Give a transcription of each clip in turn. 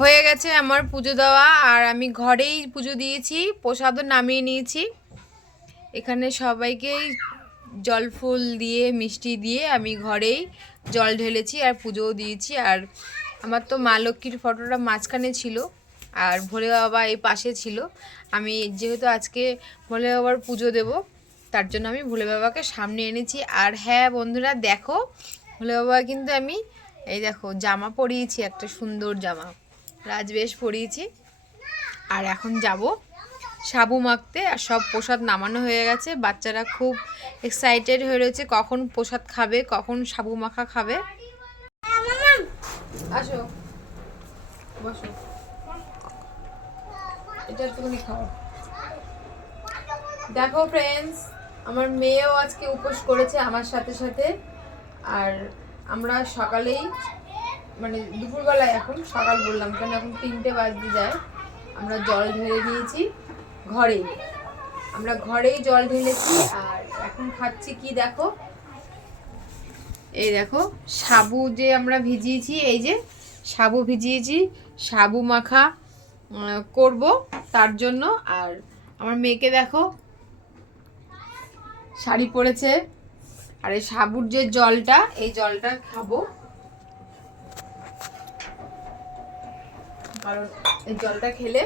হয়ে গেছে আমার পুজো দেওয়া, আর আমি ঘরেই পুজো দিয়েছি, প্রসাদও নামিয়ে নিয়েছি। এখানে সবাইকেই জল ফুল দিয়ে মিষ্টি দিয়ে আমি ঘরেই জল ঢেলেছি আর পুজোও দিয়েছি। আর আমার তো মা লক্ষ্মীর ফটোটা মাঝখানে ছিল আর ভোলে বাবা এই পাশে ছিল। আমি যেহেতু আজকে ভোলে বাবার পুজো দেব, তার জন্য আমি ভোলে বাবাকে সামনে এনেছি। আর হ্যাঁ বন্ধুরা দেখো, ভোলে বাবা কিন্তু আমি এই দেখো জামা পরিয়েছি, একটা সুন্দর জামা রাজবেশ পরিয়েছি। আর এখন যাব সাবু মাখতে। আর সব প্রসাদ নামানো হয়ে গেছে, বাচ্চারা খুব এক্সাইটেড হয়ে রয়েছে কখন প্রসাদ খাবে, কখন সাবু মাখা খাবে। আসো বসো, এটা একটুখানি খাও। দেখো ফ্রেন্ডস, আমার মেয়েও আজকে উপোস করেছে আমার সাথে সাথে। আর আমরা সকালেই মানে দুপুরবেলায়, এখন সকাল বললাম কেন, এখন 3টে বাজতে যায়, আমরা জল ঢেলে দিয়েছি ঘরেই। আমরা ঘরেই জল ঢেলেছি। আর এখন খাচ্ছি কি দেখো, এই দেখো সাবু যে আমরা ভিজিয়েছি, এই যে সাবু ভিজিয়েছি, সাবু মাখা করব তার জন্য। আর আমার মেয়েকে দেখো শাড়ি পরেছে। আর এই সাবুর যে জলটা, এই জলটা খাবো, কারণ এই জলটা খেলে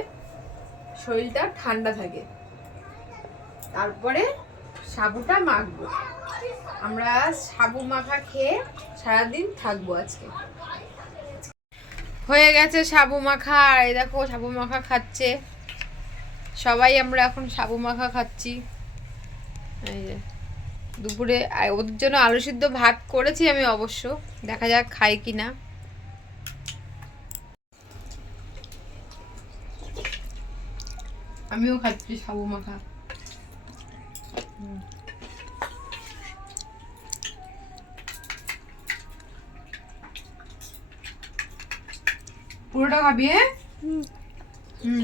শরীরটা ঠান্ডা থাকে। তারপরে সাবুটা মাখবো, আমরা সাবু মাখা খেয়ে সারাদিন থাকবো আজকে। হয়ে গেছে সাবু মাখা, আর এই দেখো সাবু মাখা খাচ্ছে সবাই, আমরা এখন সাবু মাখা খাচ্ছি। এই যে দুপুরে ওদের জন্য আলু সিদ্ধ ভাত করেছি আমি, অবশ্য দেখা যাক খাই কি না। আমিও খাচ্ছি সাবু মাখা। পুরোটা খাবি? হুম।